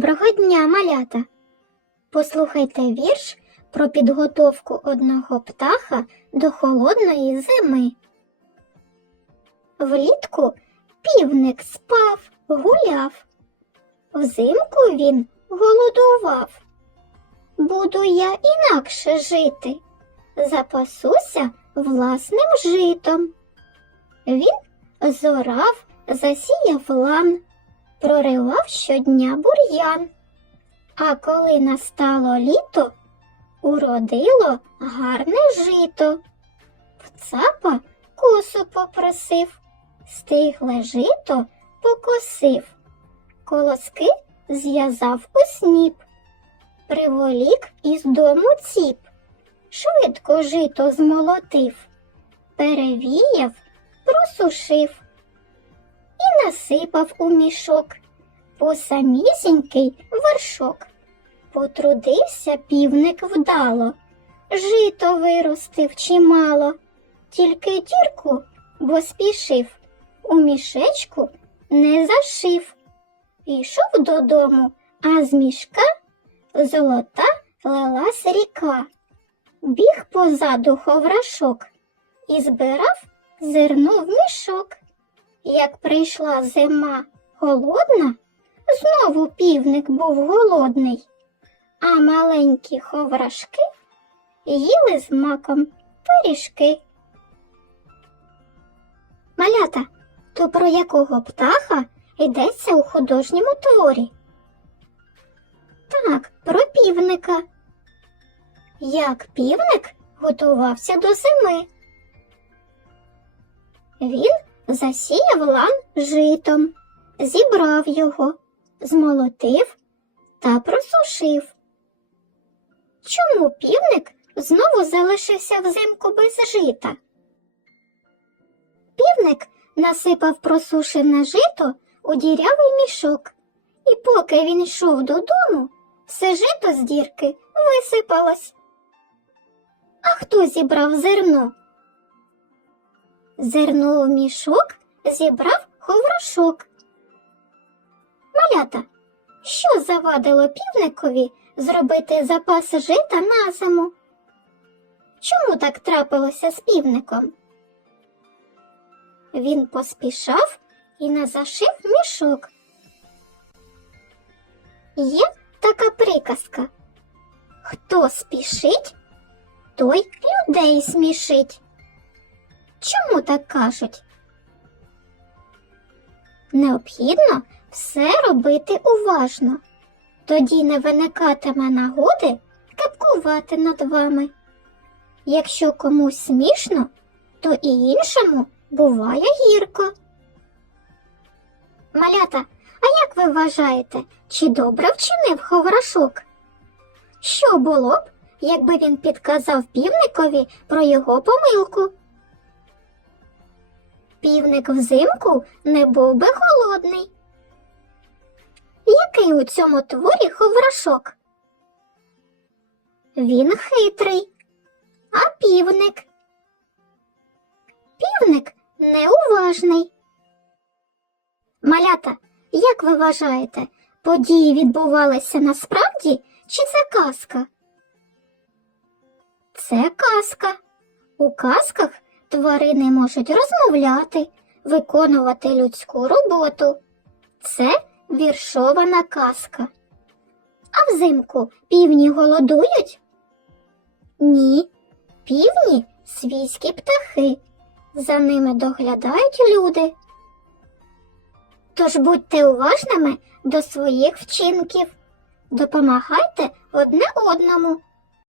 Доброго дня, малята! Послухайте вірш про підготовку одного птаха до холодної зими. Влітку півник спав, гуляв. Взимку він голодував. Буду я інакше жити, запасуся власним житом. Він зорав, засіяв лан, проривав щодня бур'ян. А коли настало літо, уродило гарне жито. В цапа косу попросив, стигле жито покосив, колоски зв'язав у сніп, приволік із дому ціп, швидко жито змолотив, перевіяв, просушив насипав у мішок по самісінький вершок. Потрудився півник вдало, жито виростив чимало, тільки дірку, бо спішив, у мішечку не зашив. Пішов додому, а з мішка золота лилась ріка. Біг позаду ховрашок і збирав зерно в мішок. Як прийшла зима холодна, знову півник був голодний, а маленькі ховрашки їли з маком пиріжки. Малята, то про якого птаха йдеться у художньому творі? Так, про півника. Як півник готувався до зими? Він засіяв лан житом, зібрав його, змолотив та просушив. Чому півник знову залишився взимку без жита? Півник насипав просушене жито у дірявий мішок, і поки він йшов додому, все жито з дірки висипалось. А хто зібрав зерно? Зерно в мішок зібрав ховрашок. Малята, що завадило півникові зробити запас жита на зиму? Чому так трапилося з півником? Він поспішав і не зашив мішок. Є така приказка. Хто спішить, той людей смішить. Чому так кажуть? Необхідно все робити уважно, тоді не виникатиме нагоди капкувати над вами. Якщо комусь смішно, то і іншому буває гірко. Малята, а як ви вважаєте, чи добре вчинив ховрашок? Що було б, якби він підказав півникові про його помилку? Півник взимку не був би голодний. Який у цьому творі ховрашок? Він хитрий, а півник. Півник неуважний. Малята, як ви вважаєте, події відбувалися насправді чи це казка? Це казка. У казках тварини можуть розмовляти, виконувати людську роботу. Це віршована казка. А взимку півні голодують? Ні, півні свійські птахи. За ними доглядають люди. Тож будьте уважними до своїх вчинків, допомагайте одне одному.